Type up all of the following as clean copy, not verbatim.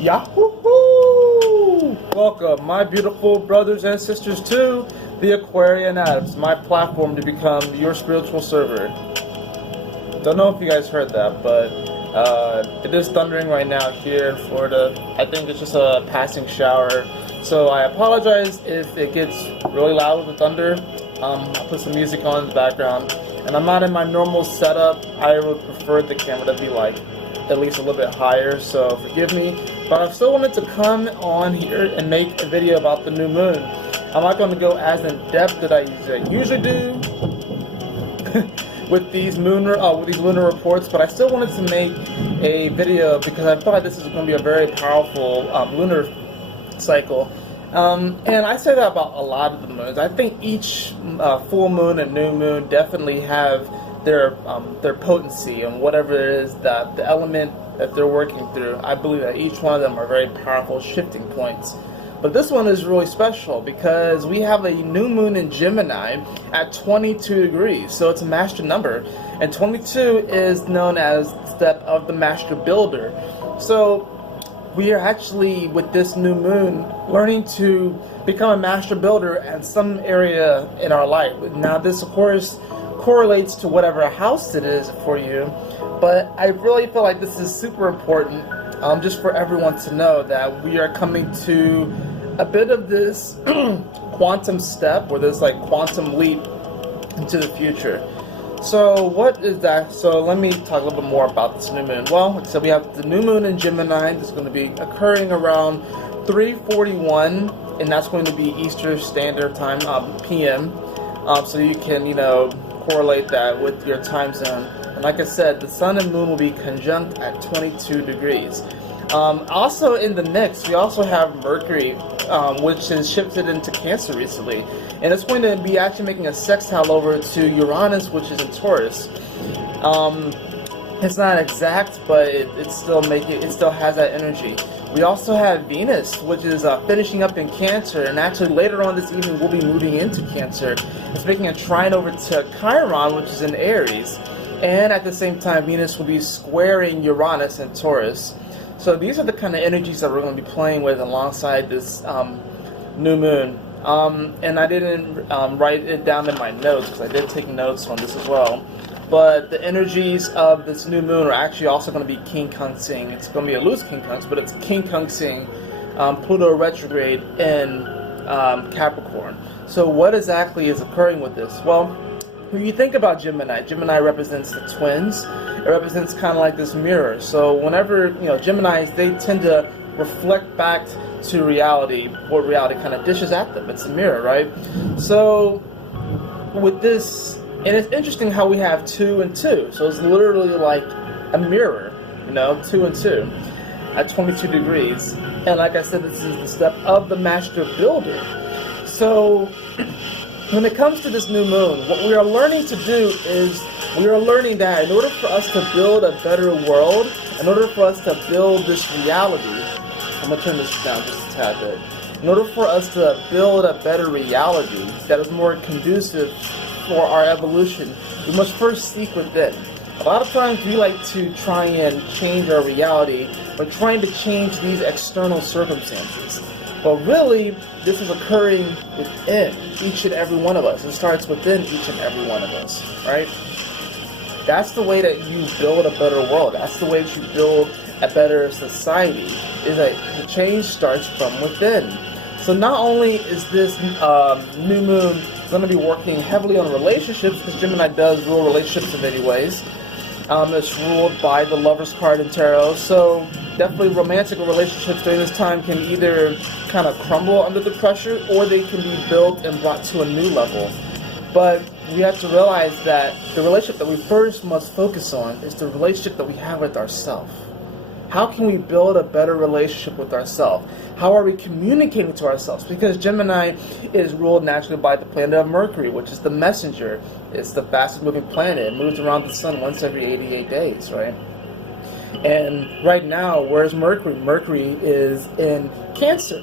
Yahoo! Welcome, my beautiful brothers and sisters, to the Aquarian Adepts, my platform to become your spiritual server. Don't know if you guys heard that, but it is thundering right now here in Florida. I think it's just a passing shower, so I apologize if it gets really loud with the thunder. I'll put some music on in the background, and I'm not in my normal setup. I would prefer the camera to be like at least a little bit higher, so forgive me. But I still wanted to come on here and make a video about the new moon. I'm not going to go as in depth that I usually do with these lunar reports, but I still wanted to make a video because I thought this is going to be a very powerful lunar cycle. And I say that about a lot of the moons. I think each full moon and new moon definitely have their potency and whatever it is that the element that they're working through. I believe that each one of them are very powerful shifting points. But this one is really special because we have a new moon in Gemini at 22 degrees. So it's a master number. And 22 is known as the step of the master builder. So we are actually, with this new moon, learning to become a master builder in some area in our life. Now this, of course, correlates to whatever house it is for you, but I really feel like this is super important just for everyone to know that we are coming to a bit of this quantum step, or this like quantum leap into the future. So what is that? So let me talk a little bit more about this new moon. Well, so we have the new moon in Gemini that's going to be occurring around 3:41, and that's going to be Eastern Standard Time, PM. So you can, correlate that with your time zone. And like I said, the sun and moon will be conjunct at 22 degrees. Also in the mix, we also have Mercury, which has shifted into Cancer recently, and it's going to be actually making a sextile over to Uranus, which is in Taurus. It's not exact, but it still has that energy. We also have Venus, which is finishing up in Cancer, and actually later on this evening we'll be moving into Cancer. It's making a trine over to Chiron, which is in Aries, and at the same time Venus will be squaring Uranus in Taurus. So these are the kind of energies that we're going to be playing with alongside this new moon. And I didn't write it down in my notes because I did take notes on this as well. But the energies of this new moon are actually also going to be King Kung-sing. It's going to be a loose King Kung, but it's King Kung-sing, Pluto retrograde in Capricorn. So what exactly is occurring with this? Well, when you think about Gemini, Gemini represents the twins. It represents kind of like this mirror. So whenever, Geminis, they tend to reflect back to reality, what reality kind of dishes at them. It's a mirror, right? So with this, and it's interesting how we have 2 and 2. So it's literally like a mirror, 2 and 2 at 22 degrees. And like I said, this is the step of the master builder. So when it comes to this new moon, what we are learning to do is we are learning that in order for us to build a better world, in order for us to build this reality, I'm going to turn this down just a tad bit. In order for us to build a better reality that is more conducive for our evolution, we must first seek within. A lot of times we like to try and change our reality by trying to change these external circumstances. But really, this is occurring within each and every one of us. It starts within each and every one of us, right? That's the way that you build a better world. That's the way that you build a better society, is that the change starts from within. So not only is this new moon going to be working heavily on relationships, because Gemini does rule relationships in many ways. It's ruled by the Lover's card in Tarot, so definitely romantic relationships during this time can either kind of crumble under the pressure, or they can be built and brought to a new level. But we have to realize that the relationship that we first must focus on is the relationship that we have with ourselves. How can we build a better relationship with ourselves? How are we communicating to ourselves? Because Gemini is ruled naturally by the planet of Mercury, which is the messenger. It's the fastest moving planet. It moves around the sun once every 88 days, right? And right now, where's Mercury? Mercury is in Cancer.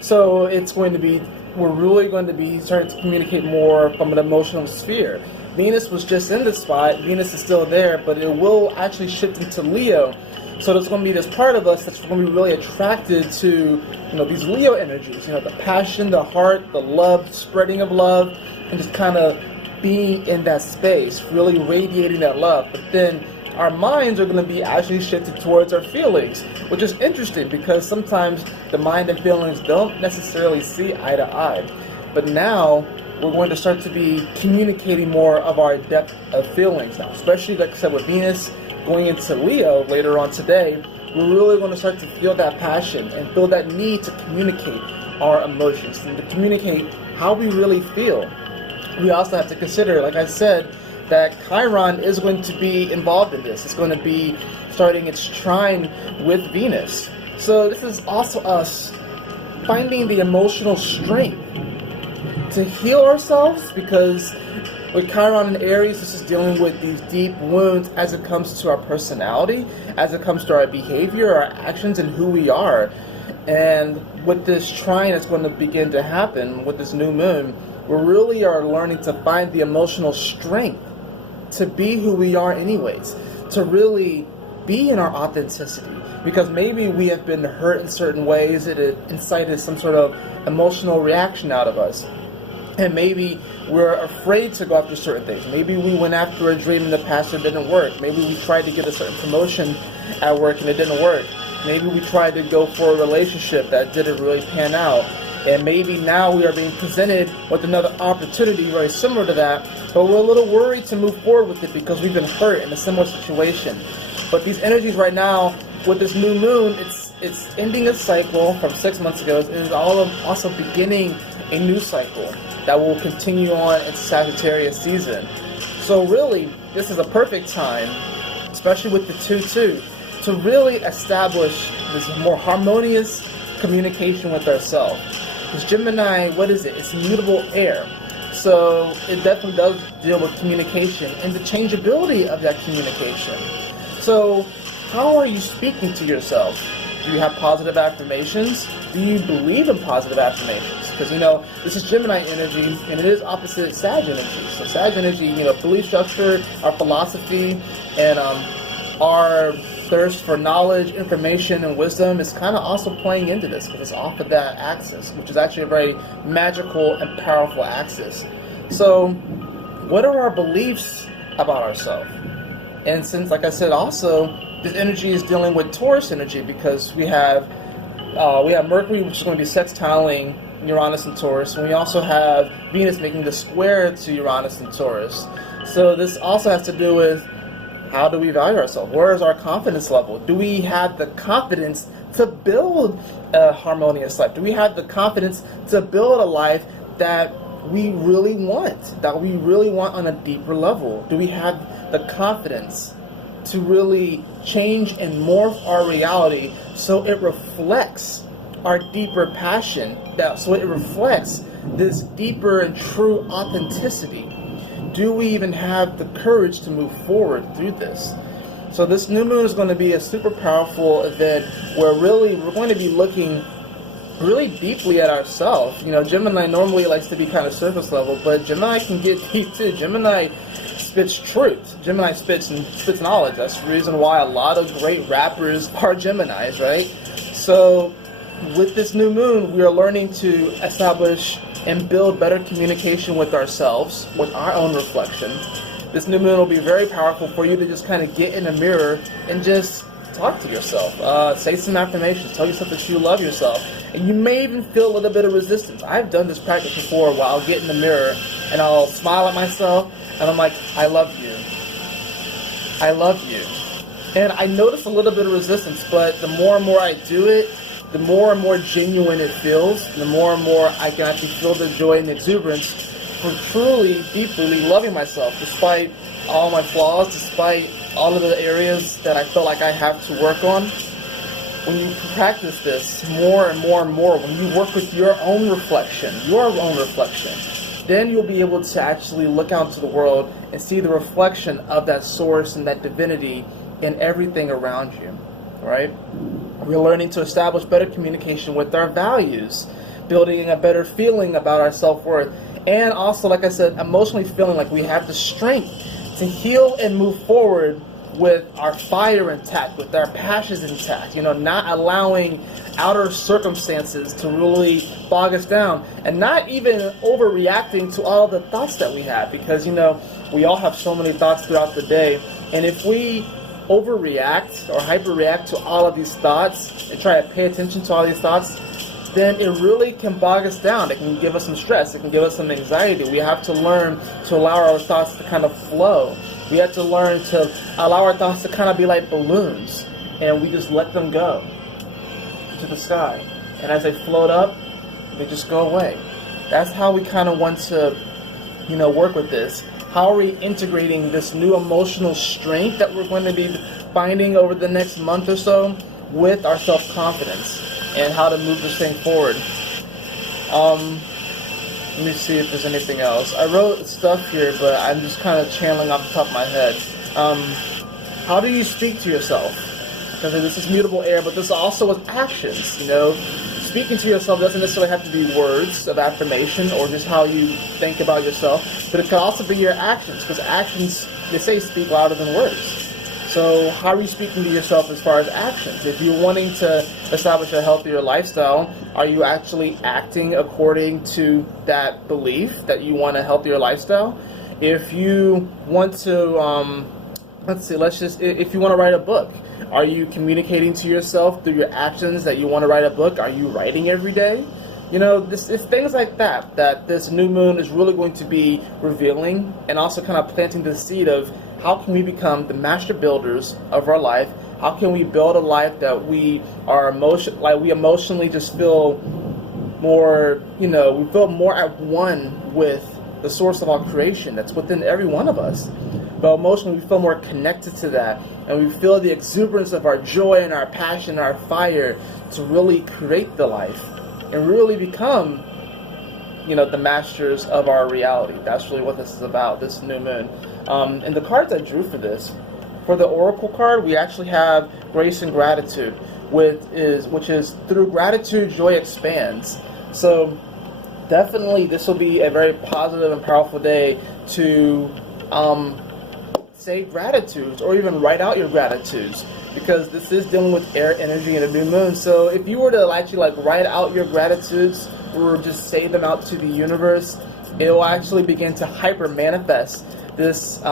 So it's going to be, we're really going to be starting to communicate more from an emotional sphere. Venus was just in the spot. Venus is still there, but it will actually shift into Leo So there's going to be this part of us that's going to be really attracted to, these Leo energies, the passion, the heart, the love, spreading of love, and just kind of being in that space, really radiating that love. But then our minds are going to be actually shifted towards our feelings, which is interesting because sometimes the mind and feelings don't necessarily see eye to eye. But now we're going to start to be communicating more of our depth of feelings now, especially like I said with Venus going into Leo later on today. We're really going to start to feel that passion and feel that need to communicate our emotions and to communicate how we really feel. We also have to consider, like I said, that Chiron is going to be involved in this. It's going to be starting its trine with Venus. So this is also us finding the emotional strength to heal ourselves, because with Chiron and Aries, this is dealing with these deep wounds as it comes to our personality, as it comes to our behavior, our actions, and who we are. And with this trine that's going to begin to happen with this new moon, we really are learning to find the emotional strength to be who we are anyways, to really be in our authenticity, because maybe we have been hurt in certain ways, it incited some sort of emotional reaction out of us, and maybe we're afraid to go after certain things. Maybe we went after a dream in the past and it didn't work. Maybe we tried to get a certain promotion at work and it didn't work. Maybe we tried to go for a relationship that didn't really pan out. And maybe now we are being presented with another opportunity very similar to that, but we're a little worried to move forward with it because we've been hurt in a similar situation. But these energies right now, with this new moon, it's ending a cycle from 6 months ago. It is also beginning a new cycle that will continue on into Sagittarius season. So really, this is a perfect time, especially with the 2-2, to really establish this more harmonious communication with ourselves. Because Gemini, what is it? It's mutable air. So it definitely does deal with communication and the changeability of that communication. So how are you speaking to yourself? Do you have positive affirmations? Do you believe in positive affirmations? Because, this is Gemini energy, and it is opposite Sag energy. So Sag energy, belief structure, our philosophy, and our thirst for knowledge, information, and wisdom is kind of also playing into this, because it's off of that axis, which is actually a very magical and powerful axis. So what are our beliefs about ourselves? And since, like I said, also, this energy is dealing with Taurus energy, because we have Mercury, which is going to be sextiling Uranus and Taurus, and we also have Venus making the square to Uranus and Taurus. So this also has to do with, how do we value ourselves? Where is our confidence level? Do we have the confidence to build a harmonious life? Do we have the confidence to build a life that we really want on a deeper level? Do we have the confidence to really change and morph our reality so it reflects our deeper passion, so it reflects this deeper and true authenticity? Do we even have the courage to move forward through this? So this new moon is going to be a super powerful event where really we're going to be looking really deeply at ourselves. Gemini normally likes to be kind of surface level, but Gemini can get deep too. Gemini spits truth. Gemini spits knowledge. That's the reason why a lot of great rappers are Geminis, right? So with this new moon, we are learning to establish and build better communication with ourselves, with our own reflection. This new moon will be very powerful for you to just kind of get in a mirror and just talk to yourself. Say some affirmations. Tell yourself that you love yourself. And you may even feel a little bit of resistance. I've done this practice before where I'll get in the mirror and I'll smile at myself and I'm like, I love you. I love you. And I notice a little bit of resistance, but the more and more I do it, the more and more genuine it feels, the more and more I can actually feel the joy and the exuberance from truly, deeply loving myself, despite all my flaws, despite all of the areas that I feel like I have to work on. When you practice this more and more and more, when you work with your own reflection, then you'll be able to actually look out into the world and see the reflection of that source and that divinity in everything around you, right? We're learning to establish better communication with our values, building a better feeling about our self-worth, and also, like I said, emotionally feeling like we have the strength to heal and move forward with our fire intact, with our passions intact, not allowing outer circumstances to really bog us down, and not even overreacting to all the thoughts that we have, because we all have so many thoughts throughout the day, and if we overreact or hyperreact to all of these thoughts and try to pay attention to all these thoughts, then it really can bog us down. It can give us some stress. It can give us some anxiety. We have to learn to allow our thoughts to kind of flow. We have to learn to allow our thoughts to kind of be like balloons, and we just let them go to the sky. And as they float up, they just go away. That's how we kind of want to, work with this. How are we integrating this new emotional strength that we're going to be finding over the next month or so with our self-confidence, and how to move this thing forward? Let me see if there's anything else. I wrote stuff here, but I'm just kind of channeling off the top of my head. How do you speak to yourself? Because this is mutable air, but this also is actions, Speaking to yourself doesn't necessarily have to be words of affirmation or just how you think about yourself, but it can also be your actions, because actions, they say, speak louder than words. So how are you speaking to yourself as far as actions? If you're wanting to establish a healthier lifestyle, are you actually acting according to that belief that you want a healthier lifestyle? If you want to, if you want to write a book, are you communicating to yourself through your actions that you want to write a book? Are you writing every day? It's things like that this new moon is really going to be revealing, and also kind of planting the seed of how can we become the master builders of our life? How can we build a life that we are emotionally just feel more, we feel more at one with the source of all creation that's within every one of us. But emotionally, we feel more connected to that, and we feel the exuberance of our joy and our passion and our fire to really create the life and really become, the masters of our reality. That's really what this is about, this new moon. And the cards I drew for this, for the Oracle card, we actually have Grace and Gratitude, which is through gratitude, joy expands. So definitely this will be a very positive and powerful day to say gratitudes, or even write out your gratitudes, because this is dealing with air energy and a new moon. So if you were to actually write out your gratitudes, or just say them out to the universe, it will actually begin to hyper manifest this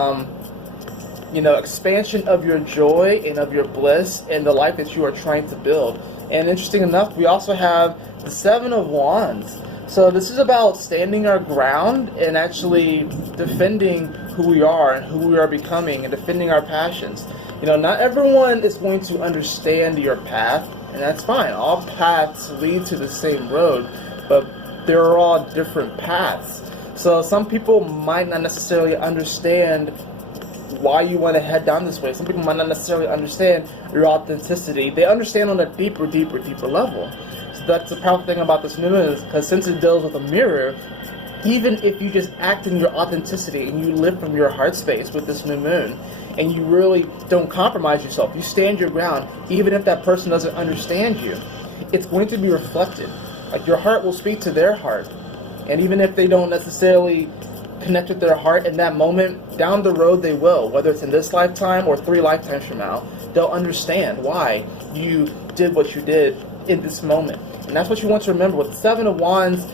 expansion of your joy and of your bliss and the life that you are trying to build. And interesting enough, we also have the Seven of Wands. So this is about standing our ground and actually defending who we are and who we are becoming, and defending our passions. Not everyone is going to understand your path, and that's fine. All paths lead to the same road, but they're all different paths. So some people might not necessarily understand why you want to head down this way. Some people might not necessarily understand your authenticity. They understand on a deeper level. So that's the powerful thing about this new moon, is because since it deals with a mirror, even if you just act in your authenticity and you live from your heart space with this new moon, and you really don't compromise yourself, you stand your ground, even if that person doesn't understand you, it's going to be reflected. Your heart will speak to their heart. And even if they don't necessarily connect with their heart in that moment, down the road they will, whether it's in this lifetime or 3 lifetimes from now. They'll understand why you did what you did in this moment. And that's what you want to remember. With the Seven of Wands,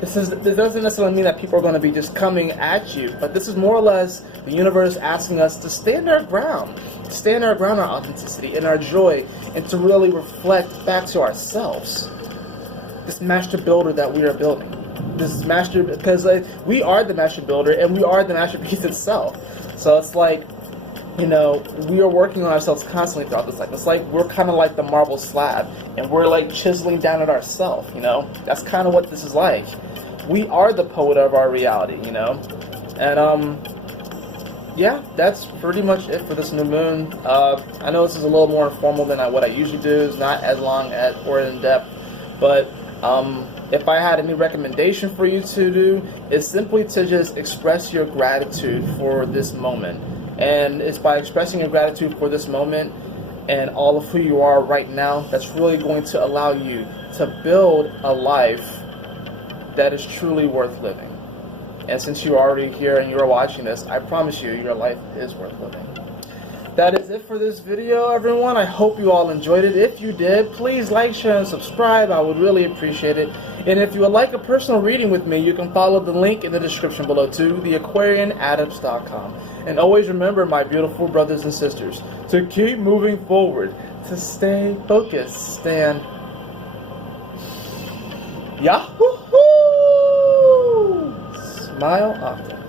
this doesn't necessarily mean that people are going to be just coming at you, but this is more or less the universe asking us to stand our ground, our authenticity and our joy, and to really reflect back to ourselves this master builder that we are building. This master, because we are the master builder and we are the masterpiece itself. So it's we are working on ourselves constantly throughout this life. It's we're kind of like the marble slab, and we're chiseling down at ourselves. That's kind of what this is like. We are the poet of our reality. And yeah, that's pretty much it for this new moon. I know this is a little more informal than what I usually do. It's not as long or in depth, but if I had any recommendation for you to do, is simply to just express your gratitude for this moment. And it's by expressing your gratitude for this moment and all of who you are right now, that's really going to allow you to build a life that is truly worth living. And since you're already here and you're watching this, I promise you, your life is worth living. That is it for this video, everyone. I hope you all enjoyed it. If you did, please like, share, and subscribe. I would really appreciate it. And if you would like a personal reading with me, you can follow the link in the description below to theaquarianadepts.com. And always remember, my beautiful brothers and sisters, to keep moving forward, to stay focused, and Yahoo! Smile often.